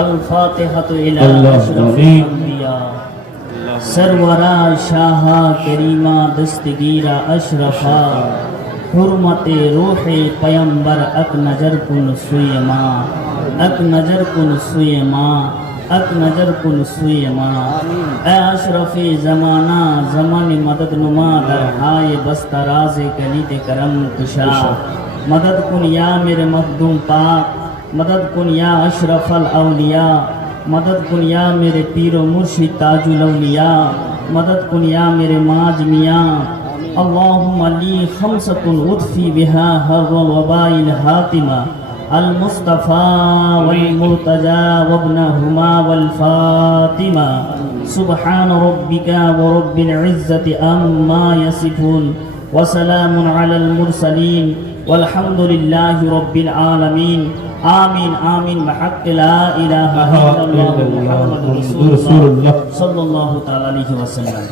الفاتحة إلى أشرف الأنبياء سرورا شاہا کریمہ دستگیرہ اشرفا حرمت روح پیمبر اک نظر کن سوی ما اک نظر کن سوی ما اک نظر کن سوی ما اے اشرف زمانہ زمان مدد نما در ہائے بستراز کلید کرم کشا مدد کن یا میرے مخدوم پاک مدد کن یا اشرف الاولیاء مدد کن یا میرے پیر و مرشد تاج الاولیاء مدد کن یا میرے ماج میاں اللہم لی خمسۃ اطفی بها حر الوباء الحاتمہ المصطفى والمرتجى وابنهما والفاطمہ سبحان ربك ورب العزة عما يصفون وسلام على المرسلين والحمد لله رب العالمين آمين آمين بحق لا إله إلا الله محمد رسول الله صلى الله تعالى عليه وسلم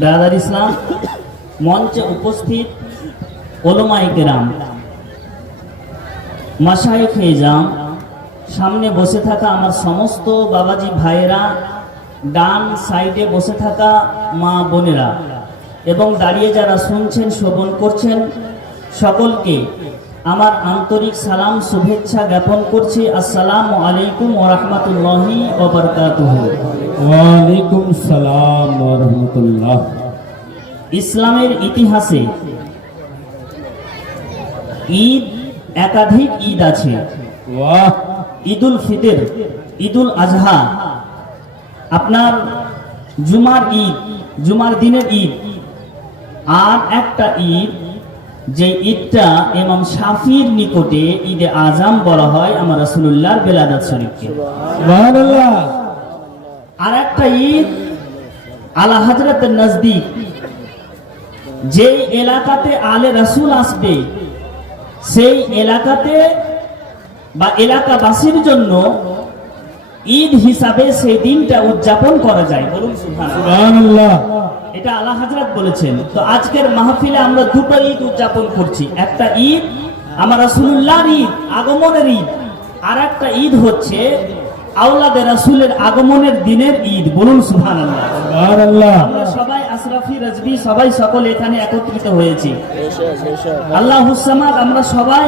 brother ইসলাম মঞ্চে উপস্থিত উলামায়ে কেরাম মাশায়েখে ইজাম সামনে বসে থাকা আমার সমস্ত বাবাজি ভাইয়েরা ডান সাইডে বসে থাকা মা বোনেরা এবং দাঁড়িয়ে যারা শুনছেন শ্রবণ করছেন সকলকে আমার আন্তরিক সালাম শুভেচ্ছা জ্ঞাপন করছি আসসালামু আলাইকুম ওয়া রাহমাতুল্লাহি ওয়া বারাকাতুহু ওয়া আলাইকুম সালাম ওয়া রাহমাতুল্লাহ। ইসলামের ইতিহাসে ঈদ একাধিক ঈদ আছে। ওয়াহ, ঈদুল ফিতর, ঈদুল আজহা, আপনার জুমার ঈদ, জুমার দিনের ঈদ, আর একটা ঈদ যে ঈদটা ইমাম শাফির নিকটে ঈদে আজম বলা হয় আমার রাসূলুল্লাহর বেলাদাত শরীফকে। সুবহানাল্লাহ। আর একটা ঈদ আলা হযরতের নজদীক, যে এলাকাতে আলে রাসূল আসবে সেই এলাকাতে বা এলাকাবাসীর জন্য ঈদ হিসাবে সেই দিনটা উদযাপন করা যায়। বলুন সুবহানাল্লাহ। এটা আলা হযরত বলেছেন। তো আজকের মাহফিলে আমরা দুটো ঈদ উদযাপন করছি। একটা ঈদ আমার রাসূলুল্লাহর ঈদ, আগমনের ঈদ, আর একটা ঈদ হচ্ছে আওলাদে রাসূলের আগমনের দিনের ঈদ। বলুন সুবহানাল্লাহ। সুবহানাল্লাহ। আমরা সবাই আশরাফি রাজবি সবাই সকল এখানে একত্রিত হয়েছি। আল্লাহুস সামাদ, আমরা সবাই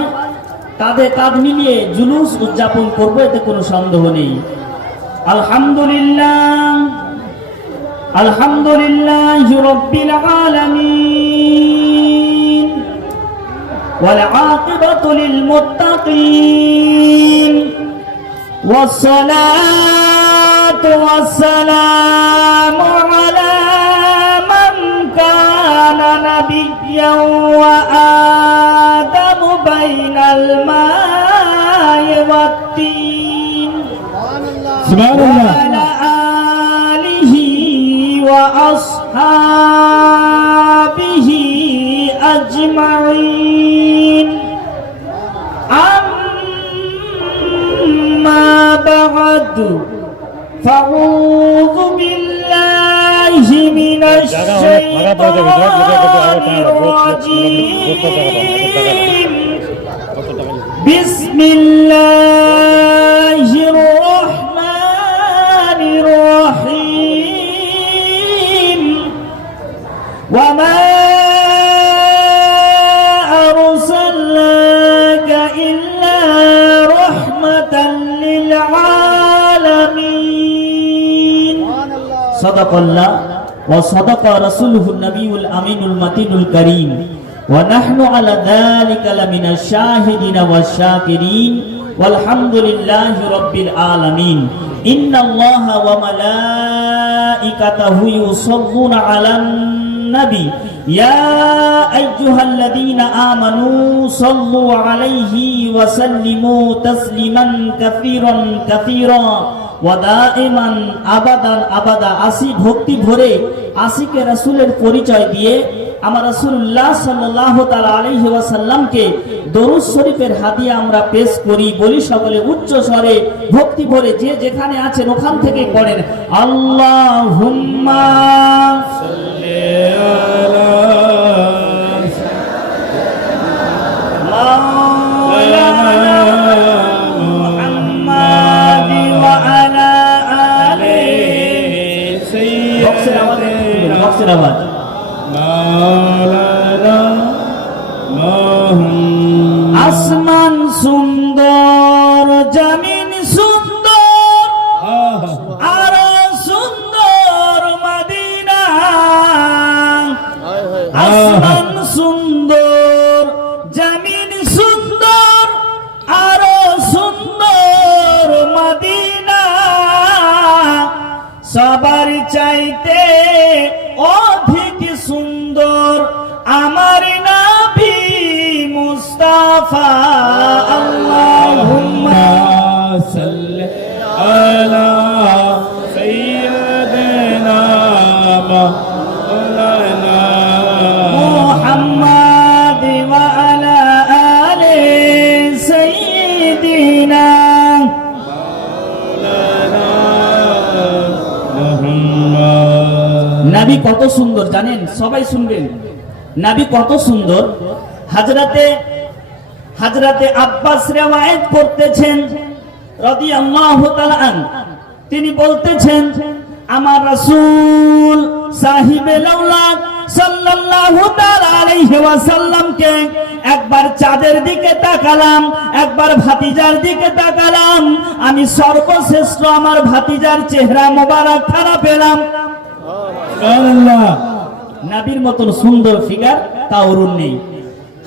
কাঁধে কাঁধ মিলিয়ে জুলুস উদযাপন করব, এতে কোনো সন্দেহ নেই। আলহামদুলিল্লাহ আলহামদুলিল্লাহি রাব্বিল আলামিন ওয়াল আকিবাতু লিল মুত্তাকিন ওয়াস সালাতু ওয়াস সালামু আলা মান কানা নাবিয়্যান ওয়া আদামু বাইনাল মা'i ওয়াত তিন সুবহানাল্লাহ। وأصحابه أجمعين أما بعد فأعوذ بالله من الشيطان الرجيم بسم الله الرحمن الرحيم وما أرسلناك إلا رحمة للعالمين صدق الله وصدق رسوله النبي الأمين المتين الكريم ونحن على ذلك لمن الشاهدين والشاكرين والحمد لله رب العالمين إن الله وملائكته يصلون على النبي يا أيها الذين آمنوا صلوا عليه وسلموا تسليما كثيرا كثيرا ওয়াদাইমান আবাদান আবাদা। আসি ভক্তি ভরে আশিকে রাসূলের পরিচয় দিয়ে আমার রাসূলুল্লাহ সাল্লাল্লাহু তাআলা আলাইহি ওয়াসাল্লামকে দরুদ শরীফের হাদিয়া আমরা পেশ করি। বলি সকলে উচ্চ স্বরে ভক্তি ভরে, যে যেখানে আছেন ওখান থেকে পড়েন আল্লাহুম্মা সাল্লি আলা মাওলানা মুহাম্মাদ ওয়া বক্সের আওয়াজ একটু তুলবেন, বক্সের আওয়াজ। মাওলানা মোহাম্মদ আসমান সুন্দর, জমিন সুন্দর, আর সুন্দর মদিনা। আসমান সুন্দর, জমিন সুন্দর, আর সুন্দর মদিনা। সবার চাইতে অধিক সুন্দর আমার নবী মুস্তাফা। আল্লাহুম্মা সাল্লি আলা সাইয়্যিদিনা মাওলানা মুহাম্মাদ ওয়া আলা আলি সাইয়্যিদিনা মোহাম্মদ। নবী কত সুন্দর জানেন? সবাই শুনবেন, নবী কত সুন্দর। হযরতে আব্বাস রিওয়ায়াত করতেছেন রাদিয়াল্লাহু তাআলা আনহু, তিনি বলতেছেন আমার রাসূল সাহিবে লাউলাদ সাল্লাল্লাহু তাআলা আলাইহি ওয়াসাল্লামকে একবার চাঁদের দিকে তাকালাম, একবার ভাতিজার দিকে তাকালাম, আমি সর্বশ্রেষ্ঠ আমার ভাতিজার চেহারা মোবারক খানা পেলাম। সুবহানাল্লাহ। নবীর মতন সুন্দর ফিগার কারোর নেই।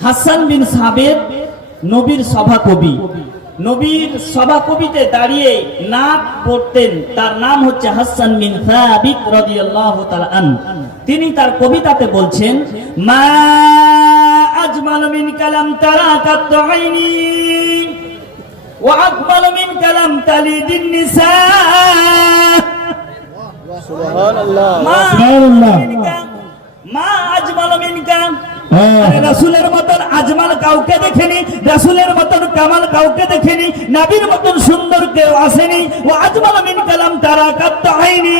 হাসান বিন সাবিত নবীর সভাকবি, নবীর সভাকবিতে দাঁড়িয়ে নাত পড়তেন, তার নাম হচ্ছে হাসান বিন সাবিত রাদিয়াল্লাহু তাআলা আনহু। তিনি তার কবিতাতে বলছেন মা আজমালু মিন কালাম তারাকাত আইনি ওয়া আকবালু মিন কালাম তালিদিন নিসা। সুবহানাল্লাহ। সুবহানাল্লাহ। মা আজমালু মিনকা, হ্যাঁ। আরে রাসূলের মতন আজমাল কাউকে দেখেনি, রাসূলের মতন কামাল কাউকে দেখেনি, নবীর মতন সুন্দর কেউ আসেনি। ওয়া আজমালু মিন কালাম তারাকাত আইনি,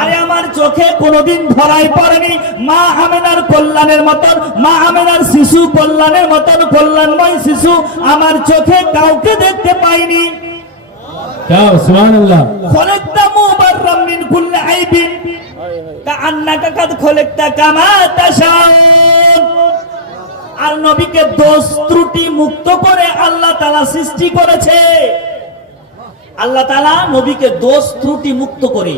আরে আমার চোখে কোনোদিন ধরাই পড়েনি মা আমেনার কল্যাণের মতন, মা আমেনার শিশু কল্যাণের মতন কল্যাণময় শিশু আমার চোখে কাউকে দেখতে পাইনি। সুবহানাল্লাহ। খলেকতা মুবাররাম মিন কুল্লি আইবিন কাআন্নাকা কাদ খলেকতা কামা তাশাউন। আর নবীকে দোষ ত্রুটি মুক্ত করে আল্লাহ তাআলা সৃষ্টি করেছে। আল্লাহ তাআলা নবীকে দোষ ত্রুটি মুক্ত করে,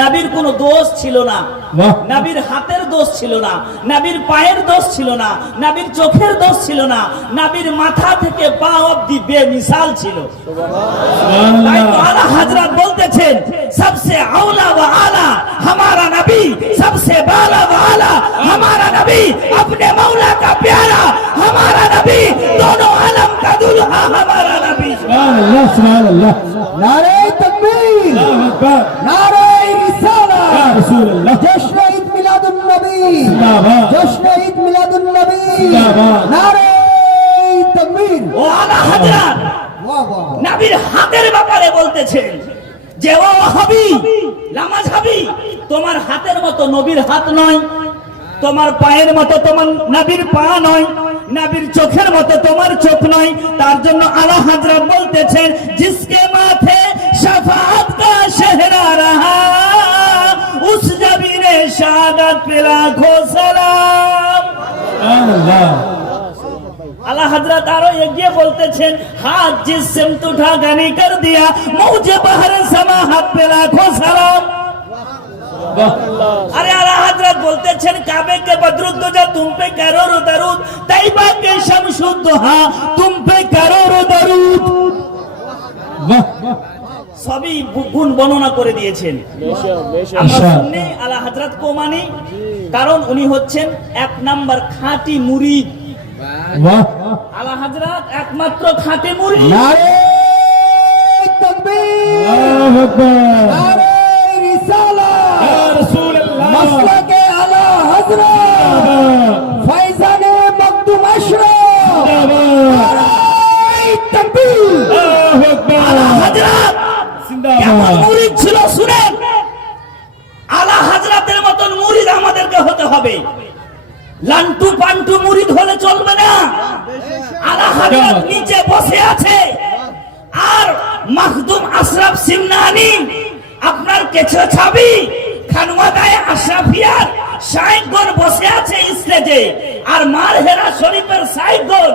নবীর কোনো দোষ ছিল না, বাহ। নবীর হাতের দোষ ছিল না, নবীর পায়ের দোষ ছিল না, নবীর চোখের দোষ ছিল না, নবীর মাথা থেকে পা অবধি বেমিসাল ছিল। তাই তো আলা হযরত বলতেছেন सबसे औला व आला हमारा नबी, सबसे बाला व आला हमारा नबी, अपने मौला का प्यारा हमारा नबी, दोनों आलम का दुल्हा हमारा नबी। सुबहानल्लाह सुबहानल्लाह। नारे तकबीर, अल्लाहु अकबर। नारे रिसाला, या रसूलल्लाह। जश्न ईद मिलादुन नबी, जिंदाबाद। जश्न ईद मिलादुन नबी, जिंदाबाद। नारे तकबीर। ও আলা হযরত वाह वाह। নবীর হাতের ব্যাপারে বলতেছেন যে ও ওয়াহাবি লামাযহাবি, তোমার হাতের মতো নবীর হাত নয়, তোমার পায়ের মতো তোমার নবীর পা নয়, নবীর চোখের মতো তোমার চোখ নয়। তার জন্য আলা হযরত বলতেছেন जिसके माथे शफाअत का शहरा रहा उस जबीने शहादत पे लाखों सलाम। सुबहानल्लाह। आला हजरत आरो एगिए बोलतेছেন हाथ जिस सिमत उठा गानी कर दिया मौजे बहर समा हाथ पे लाखों सलाम। अरे आला हजरत बोलतेছেন काबे के बदरुद्दोजा तुम पे करोड़ों दरूद, तैयबा के शमशुद्दोहा तुम पे करोड़ों दरूद। वाह। সবই গুণ বর্ণনা করে দিয়েছেন। আমরা শুনি আলা হযরত কো মানি, কারণ উনি হচ্ছেন এক নাম্বার খাঁটি মুরিদ। वाह। আলা হযরত একমাত্র খাঁটি মুরিদ। नारे तकबीर, अल्लाहु अकबर। नारे रिसाला, या रसूलल्लाह। मसलके आला हजरत फैजाने मखदूम अशरफ, जिंदाबाद। नारे तकबीर। अल्लाहु अकबर। আলা হযরত जिंदाबाद। কেমন মুরিদ ছিল শুনেন। আলা হযরতের মতন মুরিদ আমাদেরকে হতে হবে। লান্টু পান্টু মুরিদ হলে চলবে না। আলা হযরত নিচে বসে আছে আর মাখদুম আশরাফ সিমনানি আপনার কেছে ছাবি খানওয়াদায় আশরাফিয়ার শাইখগণ বসে আছে স্টেজে, আর মারহেরা শরীফের শাইখগণ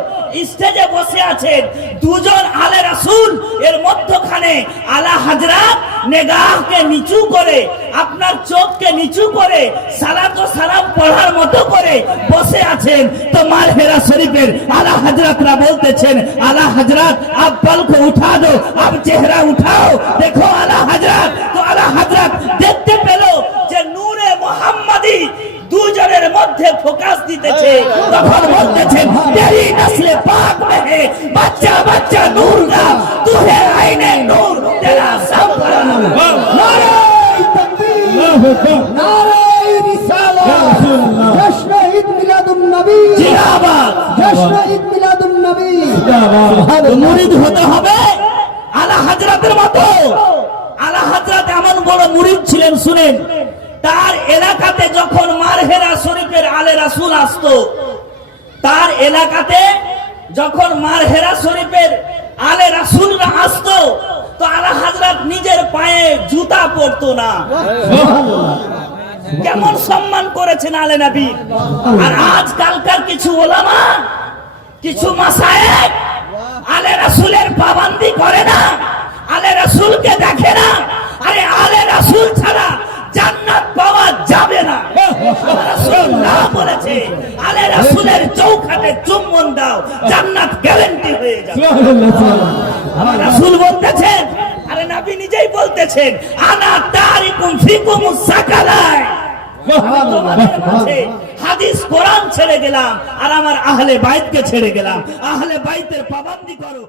স্টেজে বসে আছেন। দুজন আলে রাসূল এর মধ্যখানে আলা হযরত নেগাহকে নিচু করে, আপনার চোখকে নিচু করে সালাত ও সালাম পড়ার মতো করে বসে আছেন। তো মারহেরা শরীফের আলা হযরতরা বলতেছেন, আলা হযরত আপ বাল को उठा दो, अब चेहरा उठाओ, देखो आला हजरत। तो आला हजरत দেখতে পেল যে নূরে মুহাম্মাদি দুজনের মধ্যে ফোকাস দিতেছে, তখন বলতেছেন, তেরি নসলে পাক মে হে বাচ্চা বাচ্চা নূর का तू है आईने नूर, तेरा सब নারে তাকবীর, আল্লাহু আকবার। নারে রিসালাত, ইয়া রাসূলুল্লাহ। জশ্ন ঈদ মিলাদুন নবী, জিন্দাবাদ। জশ্ন ঈদ মিলাদুন নবী। জিন্দাবাদ। তো মুরিদ হতে হবে আলা হযরতের মতো। আলা হযরত এমন বড় মুরিদ ছিলেন, শুনেন, তার এলাকাতে যখন মারহেরা শরীফের আলে রাসূল আসতো, তার এলাকাতে যখন মারহেরা শরীফের আলে রাসূলরা আসতো, তো আলা হযরত নিজের পায়ে জুতা পরতো না। কেমন সম্মান করেছেন আলে নবী। আর আজকালকার কিছু ওলামা, কিছু মাসায়েক আলে রাসূলের পাবন্দি করে না, আলে রাসূলকে দেখে না। আরে আলে রাসূল ছাড়া জান্নাত পাওয়া যাবে না। রাসূল না বলেছে, আলে রাসূলের চৌখাটে চুম্বন দাও, জান্নাত গ্যারান্টি হয়ে যাবে। আমার রাসূল বলতেছেন, আরে নবী নিজেই বলতেছেন, আনা তারিকুম ফিকুমুস সাকালাই। তোমাদের মাঝে হাদিস কোরআন ছেড়ে গেলাম, আর আমার আহলে বাইতকে ছেড়ে গেলাম। আহলে বাইতের পাবন্দি করো।